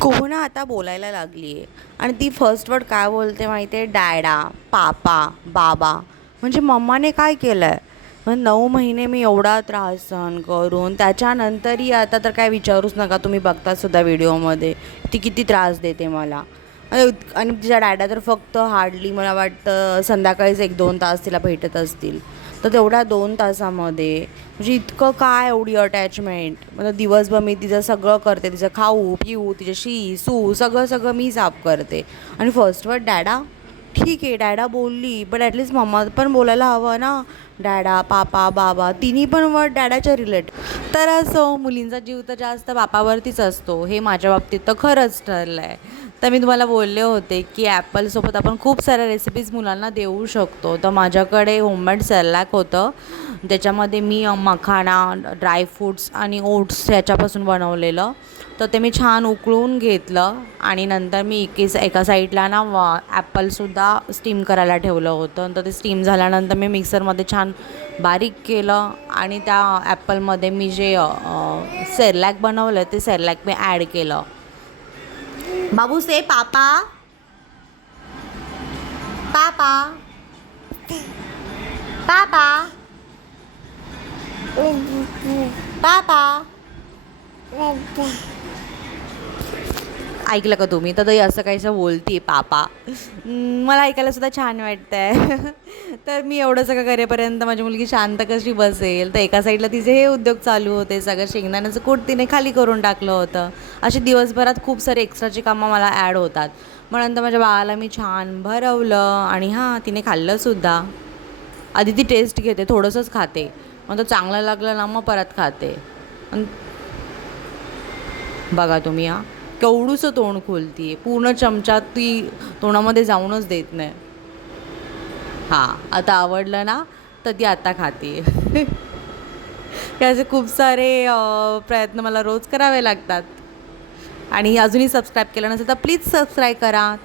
कोहना आता बोलायला लागली आहे आणि ती फर्स्ट वर्ड काय बोलते माहिती आहे? डॅडा, पापा, बाबा. म्हणजे मम्माने काय केलं आहे? मग 9 महिने मी एवढा त्रास सहन करून त्याच्यानंतरही आता तर काय विचारूच नका, तुम्ही बघतासुद्धा व्हिडिओमध्ये ती किती त्रास देते मला. आणि तिच्या डॅडा तर फक्त हार्डली मला वाटतं संध्याकाळीच 1-2 तास तिला भेटत असतील. तर तेवढ्या 2 तासामध्ये म्हणजे इतकं काय एवढी अटॅचमेंट. मतलब दिवसभर मी तिचं सगळं करते, तिचं खाऊ पिऊ, तिचे शी सू सगळं सगळं मी साफ करते. आणि फर्स्ट वर्ड डॅडा. ठीक आहे, डॅडा बोलली, पण ॲटलीस्ट मम्मा पण बोलायला हवं ना. डॅडा, पापा, बाबा तिन्ही पण वर्ड डॅडाच्या रिलेट. तर असो, मुलींचा जीव तर जास्त बापावरतीच असतो, हे माझ्या बाबतीत तर खरंच ठरलं आहे. तर मी तुम्हाला बोलले होते की ॲपलसोबत आपण खूप साऱ्या रेसिपीज मुलांना देऊ शकतो. तर माझ्याकडे होममेड सेरलॅक होतं, त्याच्यामध्ये मी मखाना, ड्रायफ्रूट्स आणि ओट्स ह्याच्यापासून बनवलेलं. तर ते मी छान उकळून घेतलं आणि नंतर मी एका साईडला ना ॲपलसुद्धा स्टीम करायला ठेवलं होतं. तर ते स्टीम झाल्यानंतर मी मिक्सरमध्ये छान बारीक केलं आणि त्या ॲपलमध्ये मी जे सेरलॅक बनवलं ते सेरलॅक मी ॲड केलं. बाबू से पापा, पापा, पापा, पापा. ऐकलं का तुम्ही? तर असं काहीसं बोलते पापा. मला ऐकायला सुद्धा छान वाटतं आहे. तर मी एवढं सगळं करेपर्यंत माझी मुलगी शांत कशी बसेल? तर एका साईडला तिचे हे उद्योग चालू होते, सगळं शेंगदाण्याचं कूट तिने खाली करून टाकलं होतं. अशी दिवसभरात खूप सारे एक्स्ट्राची कामं मला ॲड होतात. मग नंतर माझ्या बाळाला मी छान भरवलं आणि हां, तिने खाल्लंसुद्धा. आधी ती टेस्ट घेते, थोडंसंच खाते. मग तो चांगलं लागलं ना मग परत खाते. बघा तुम्ही, हां केवढूसं तोंड खोलती आहे, पूर्ण चमचा ती तोंडामध्ये जाऊनच देत नाही. हां, आता आवडलं ना तर ती आता खाते. असे खूप सारे प्रयत्न मला रोज करावे लागतात. आणि अजूनही सबस्क्राईब केलं नसेल तर प्लीज सबस्क्राईब करा.